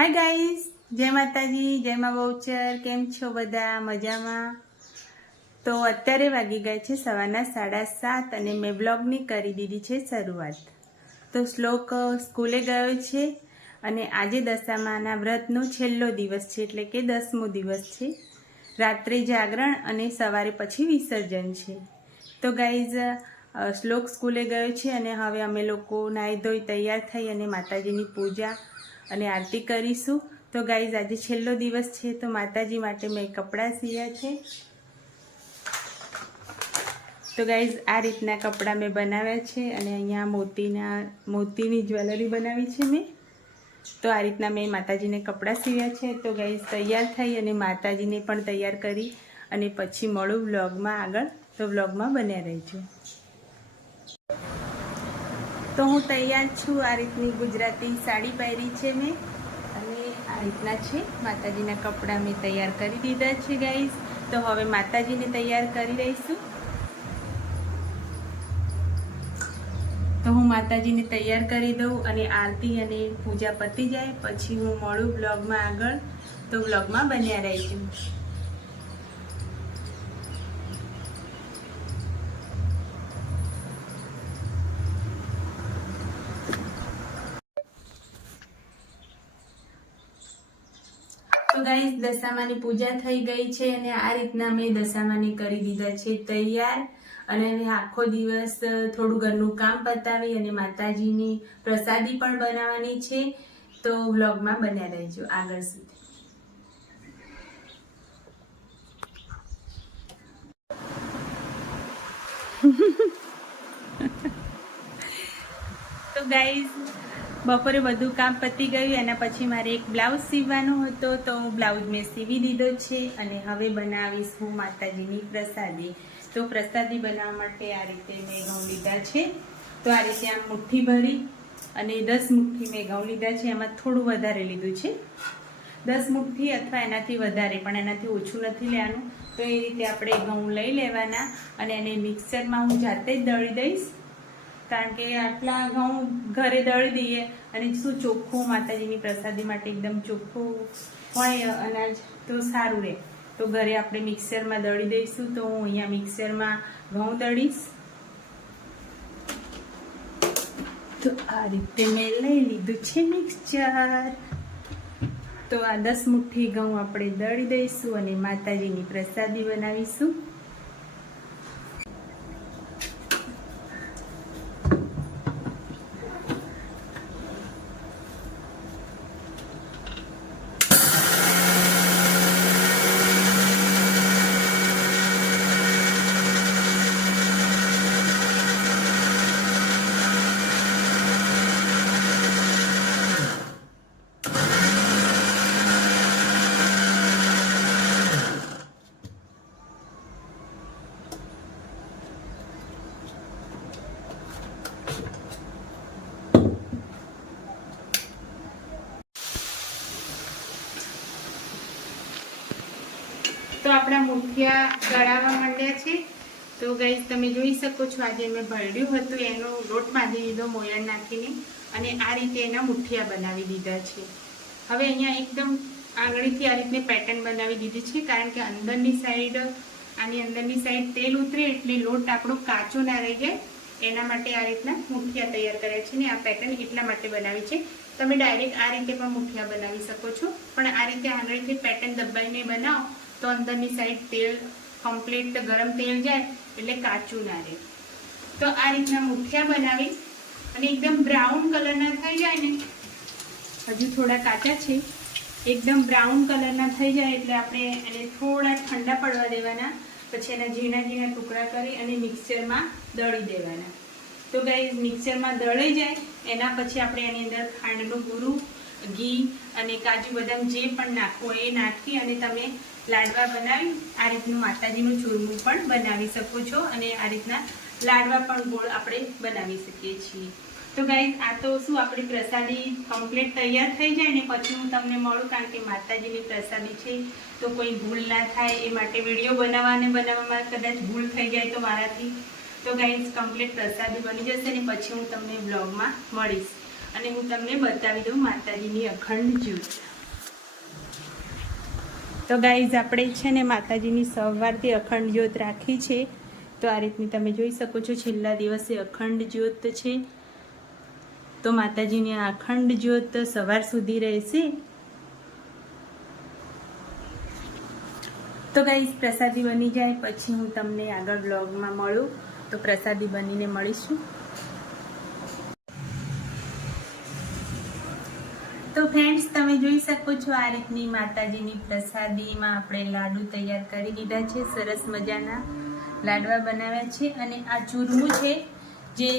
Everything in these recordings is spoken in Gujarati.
हाय गाइस, जय माताजी, जय माँ बहूचर। केम छो बधा? मजामां? तो अत्यारे वागी गई छे सवाરના 7:30 અને મેં બ્લોગની કરી દીધી છે શરૂઆત। તો શ્લોક સ્કૂલે ગયો છે અને આજે દશામાના વ્રતનો છેલ્લો દિવસ છે, એટલે કે 10મો દિવસ છે। રાત્રે જાગરણ અને સવારે પછી વિસર્જન છે। તો ગાઈઝ શ્લોક સ્કૂલે ગયો છે અને હવે અમે લોકો નાહી ધોઈ તૈયાર થઈ અને માતાજીની પૂજા અને આરતી કરીશું। તો ગાઈઝ આજે છેલ્લો દિવસ છે, તો માતાજી માટે મેં કપડાં સીવ્યા છે। તો ગાઈઝ આ રીતના કપડાં મેં બનાવ્યા છે અને અહીંયા મોતીની જ્વેલરી બનાવી છે મેં। તો આ રીતના મેં માતાજીને કપડાં સીવ્યા છે। તો ગાઈઝ તૈયાર થઈ અને માતાજીને પણ તૈયાર કરી અને પછી મળું વ્લોગમાં આગળ। તો વ્લોગમાં બન્યા રહેજો। તો હું તૈયાર છું। આ રીતની ગુજરાતી સાડી પહેરી છે મેં અને આ રીતના છે માતાજીના કપડાં મેં તૈયાર કરી દીધા છે ગાઈઝ। તો હવે માતાજીને તૈયાર કરી લઈશું। તો હું માતાજીને તૈયાર કરી દઉં અને આરતી અને પૂજા પતી જાય પછી હું મળું વ્લોગમાં આગળ। તો વ્લોગમાં બન્યા રહેજો। તો ગાઈઝ દશામાની પૂજા થઈ ગઈ છે અને આ રીતના મેં દશામાને કરી દીધા છે તૈયાર। અને હવે આખો દિવસ થોડું ઘરનું કામ પતાવી અને માતાજીની પ્રસાદી પણ બનાવવાની છે। તો વ્લોગમાં બન્યા રહેજો આગળ સુધી। તો ગાઈઝ બપોરે બધું કામ પતી ગયું, એના પછી મારે એક બ્લાઉઝ સીવવાનો હતો, તો બ્લાઉઝ મેં સીવી દીધો છે અને હવે બનાવીશ હું માતાજીની પ્રસાદી। તો પ્રસાદી બનાવવા માટે આ રીતે મેં ઘઉં લીધા છે। તો આ રીતે આમ મુઠ્ઠી ભરી અને 10 મુઠ્ઠી મેં ઘઉં લીધા છે। એમાં થોડું વધારે લીધું છે, 10 મુઠ્ઠી અથવા એનાથી વધારે, પણ એનાથી ઓછું નથી લેવાનું। તો એ રીતે આપણે ઘઉં લઈ લેવાના અને એને મિક્સરમાં હું જાતે જ દળી દઈશ, કારણ કે આટલા ઘઉં ઘરે દળી દઈએ અને શું ચોખ્ખું માતાજીની પ્રસાદી માટે એકદમ ચોખ્ખું હોય અનાજ તો સારું રહે। તો ઘરે આપણે મિક્સરમાં દળી દઈશું। તો હું અહીંયા મિક્સરમાં ઘઉં દળીશ। તો આ રીતે મેં લઈ લીધું છે મિક્સચર। તો આ 10 મુઠ્ઠી ઘઉં આપણે દળી દઈશું અને માતાજીની પ્રસાદી બનાવીશું। તો આપણા મુઠિયા ગળાવા માંડ્યા છે। તો ગાઈઝ તમે જોઈ શકો છો, આજે મેં ભરડ્યું હતું એનો લોટ બાંધી દીધો મોયણ નાખીને અને આ રીતે એના મુઠિયા બનાવી દીધા છે। હવે અહીંયા એકદમ આંગળીથી આ રીતની પેટર્ન બનાવી દીધી છે, કારણ કે અંદરની સાઈડ આની અંદરની સાઈડ તેલ ઉતરે એટલે લોટ આપણો કાચો ના રહી જાય, એના માટે આ રીતના મુઠિયા તૈયાર કર્યા છે। ને આ પેટર્ન એટલા માટે બનાવી છે। તમે ડાયરેક્ટ આ રીતે પણ મુઠિયા બનાવી શકો છો, પણ આ રીતે આંગળીથી પેટર્ન દબાઈને બનાવો તો અંદરની સાઈડ તેલ કમ્પ્લીટ ગરમ તેલ જાય એટલે કાચું ના રહે। તો આ રીતના મુઠિયા બનાવી અને એકદમ બ્રાઉન કલરના થઈ જાય ને, હજુ થોડા કાચા છે, એકદમ બ્રાઉન કલરના થઈ જાય એટલે આપણે એને થોડા ઠંડા પડવા દેવાના, પછી એના ઝીણા ઝીણા ટુકડા કરી અને મિક્સરમાં દળી દેવાના। તો ગાઈઝ મિક્સરમાં દળી જાય એના પછી આપણે એની અંદર ખાંડનું ગુરું, ઘી અને કાજુ બદામ જે પણ નાખવું હોય એ નાખી અને તમે લાડવા બનાવી આ રીતનું માતાજીનું ચૂરમું પણ બનાવી શકો છો અને આ રીતના લાડવા પણ ગોળ આપણે બનાવી શકીએ છીએ। તો ગાઈઝ આ તો શું આપણી પ્રસાદી કમ્પ્લીટ તૈયાર થઈ જાય ને પછી હું તમને મળું, કારણ કે માતાજીની પ્રસાદી છે તો કોઈ ભૂલ ના થાય એ માટે વિડીયો બનાવવામાં કદાચ ભૂલ થઈ જાય તો મારાથી। તો ગાઈઝ કમ્પ્લીટ પ્રસાદી બની જશે ને પછી હું તમને વ્લોગમાં મળીશ અને હું તમને બતાવી દઉં માતાજીની અખંડ જ્યોત। તો ગાઈઝ આપણે છે ને માતાજીની સવારથી અખંડ જ્યોત રાખી છે. તો આ રીતની તમે જોઈ શકો છો છેલ્લા દિવસે અખંડ જ્યોત છે. તો માતાજીની આ અખંડ જ્યોત સવાર સુધી રહેશે. તો ગાઈઝ પ્રસાદી બની જાય પછી હું તમને આગળ બ્લોગમાં મળું. તો પ્રસાદી બનીને મળીશું. તો ફ્રેન્ડ્સ તમે જોઈ શકો છો આ રીતની માતાજીની પ્રસાદીમાં આપણે લાડુ તૈયાર કરી દીધા છે. સરસ મજાના લાડવા બનાવ્યા છે. અને આ ચૂરમું છે જે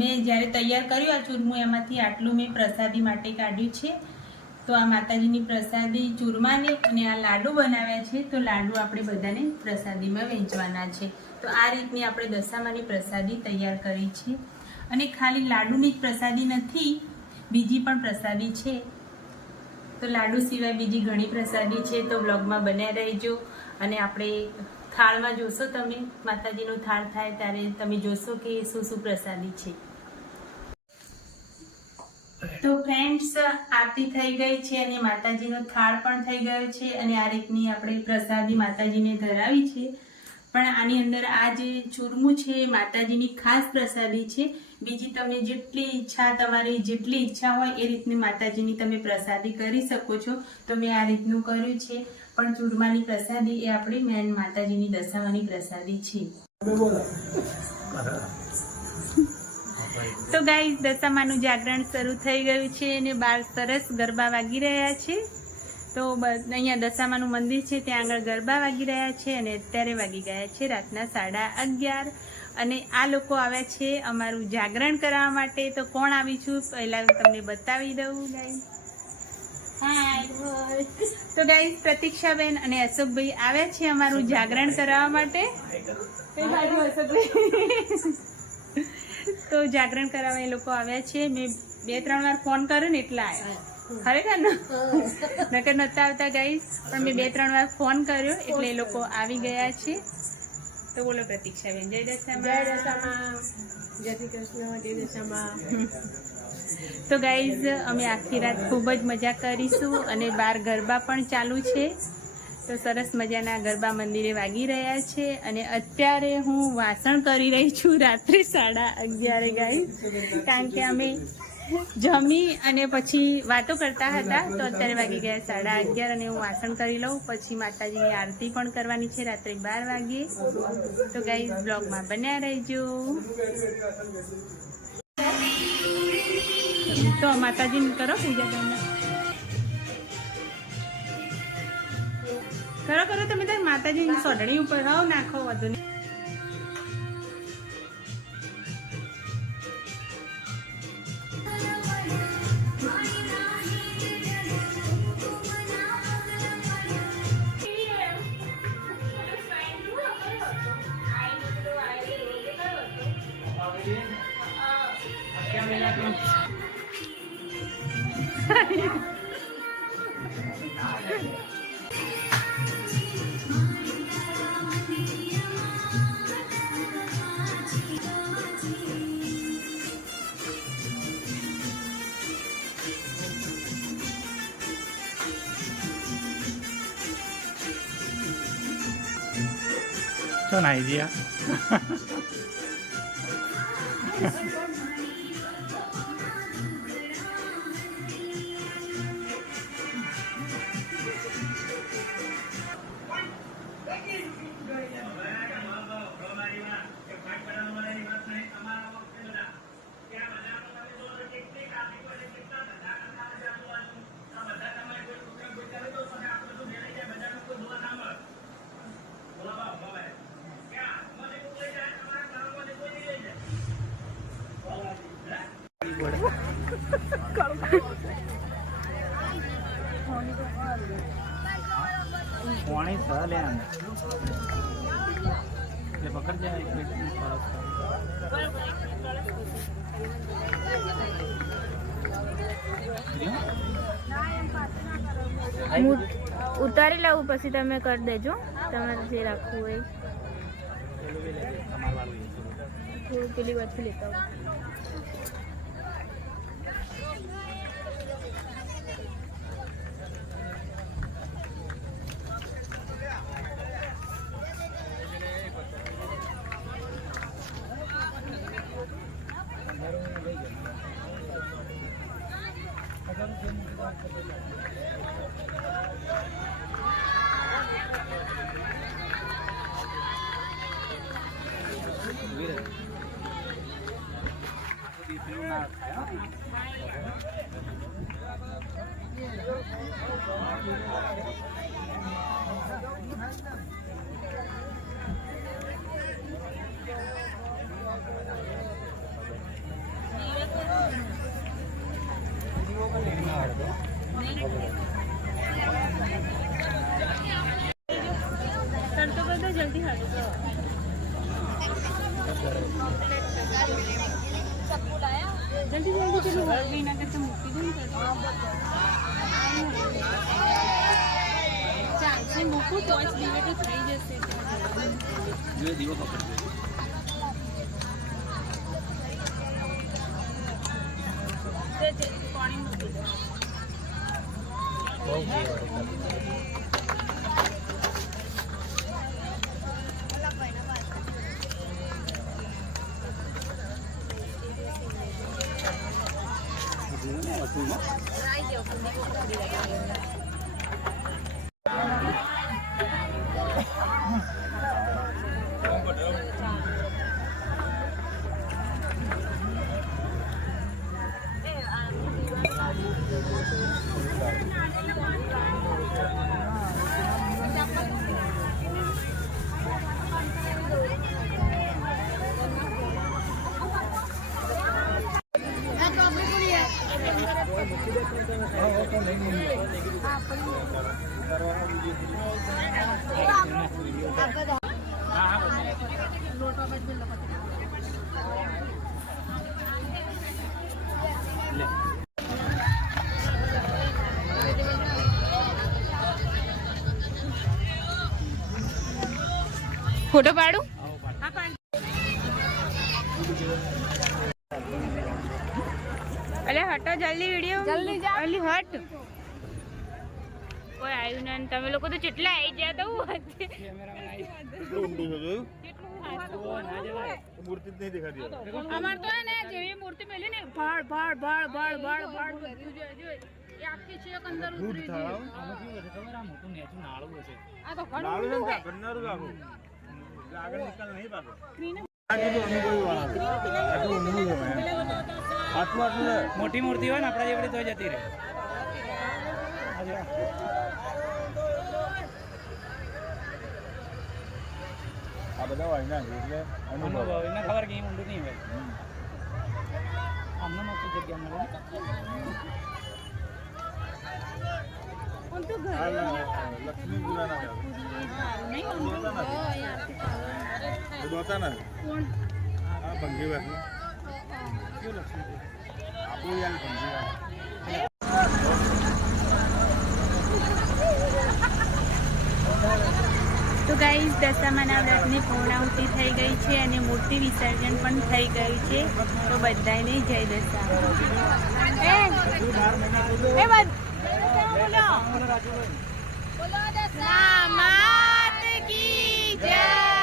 મેં જ્યારે તૈયાર કર્યું આ ચૂરમું એમાંથી આટલું મેં પ્રસાદી માટે કાઢ્યું છે. તો આ માતાજીની પ્રસાદી ચૂરમાની અને આ લાડુ બનાવ્યા છે. તો લાડુ આપણે બધાને પ્રસાદીમાં વહેંચવાના છે. તો આ રીતની આપણે દશામાની પ્રસાદી તૈયાર કરી છે. અને ખાલી લાડુની જ પ્રસાદી નથી, બીજી પણ પ્રસાદી છે. તો લાડુ સિવાય બીજી ઘણી પ્રસાદી છે. તો વ્લોગમાં બન્યા રહેજો. અને આપણે થાળમાં જોશો, તમે માતાજીનો થાળ થાય ત્યારે તમે જોશો કે શું શું પ્રસાદી છે. તો ફ્રેન્ડ્સ આરતી થઈ ગઈ છે અને માતાજીનો થાળ પણ થઈ ગયો છે. અને આ રીતની આપણે પ્રસાદી માતાજીને ધરાવી છે. પણ આની અંદર આ જે ચૂરમું છે એ માતાજીની ખાસ પ્રસાદી છે. બીજી તમે જેટલી ઈચ્છા, તમારી જેટલી ઈચ્છા હોય એ રીતની માતાજીની તમે પ્રસાદી કરી શકો છો. તો મેં આ રીતનું કર્યું છે. પણ ચૂરમાની પ્રસાદી એ આપણી મેન માતાજીની દશામાની પ્રસાદી છે. તો ગાઈઝ દશામાનું જાગરણ શરૂ થઈ ગયું છે અને બહાર સરસ ગરબા વાગી રહ્યા છે. તો અહીંયા દશામાનું મંદિર છે ત્યાં આગળ ગરબા વાગી રહ્યા છે. અને અત્યારે વાગી ગયા છે રાતના 11:30. અને આ લોકો આવ્યા છે અમારું જાગરણ કરવા માટે. તો કોણ આવી છું પહેલાં હું તમને બતાવી દઉં ગાઈઝ. હાય. તો ગાઈઝ પ્રતીક્ષાબેન અને અશોકભાઈ આવ્યા છે અમારું જાગરણ કરવા માટે. તો જાગરણ કરાવવા એ લોકો આવ્યા છે. મેં 2-3 વાર ફોન કર્યો ને એટલા આવ્યા. ખરેખર ને નકર નતા આવતા ગાઈઝ, પણ મેં 2-3 વાર ફોન કર્યો એટલે એ લોકો આવી ગયા છે. તો બોલો પ્રતીક્ષાબેન. જય દશામાં. જય દશામાં. જય શ્રી કૃષ્ણ. જય દશામાં. તો ગાઈઝ અમે આખી રાત ખૂબ જ મજા કરીશું. અને બહાર ગરબા પણ ચાલુ છે. તો સરસ મજાના ગરબા મંદિરે વાગી રહ્યા છે. અને અત્યારે હું વાસણ કરી રહી છું રાત્રે 11:30 ગાઈઝ. કારણ કે અમે જમી અને પછી વાતો કરતા હતા. તો અત્યારે વાગી ગયા 11:30 અને હું વાસણ કરી લઉં. પછી માતાજીની આરતી પણ કરવાની છે રાત્રે 12 વાગે. તો ગાઈઝ બ્લોગમાં બન્યા રહેજો. તો માતાજીની કરો પૂજા તમને કરો તમે તાર માતાજીની સોઢણી ઉપર હવ નાખો વધુ નહીં. Son idea. પાણી સહ લે એટલે પકડ જાય એક મિનિટ ઉતારી લઉં પછી તમે કરી દેજો તમારે જે રાખવું હોય. થોડું પેલી બાજુ લેતા આવો. તડકો બધો જલ્દી હાલો જલ્દી જલ્દી ચલો વિના કરતા મૂકી દઉં ચાલશે મૂકું તો જ દીવે તો થઈ જશે પાણી મૂકી દો ફોટો પાડું અલે હટો જલ્દી વિડિયો જલ્દી જલ્દી હટ કોઈ આવ્યું ના તમે લોકો તો કેટલા આવી ગયા તો મૂર્તિ જ નહીં દેખાતી અમાર તો ને જેવી મૂર્તિ મેલી ને ભાળ ભાળ ભાળ ભાળ ભાળ ભાળ બધું જો એ આખી છે અંદર ઉતરી ગઈ આમાં કેવું હશે ખબર આ મોટું નેચું નાળું હશે આ તો નાળું ઘણું છે ગન્નારું આખું આગળ નિકાલ નહીં પાછો સ્ક્રીન મોટી મૂર્તિ હોય ને આપણા જેવડી તો જતી રહે આ બધા હોય ને એટલે અનુભવ એને ખબર કે ઊંડું નહીં હોય આમને મોટી જગ્યા મળે કોણ તો ઘર લક્ષ્મી ગુલાના નહીં દોતા ના કોણ આ ભંગી વાસી આપણું યાર ભંગી વાસી તો ગાઈઝ દશામાના વ્રતની પૂર્ણાહુતિ થઈ ગઈ છે અને મૂર્તિ વિસર્જન પણ થઈ ગયું છે તો બધાને જય દશા બોલો દશા માત કી જય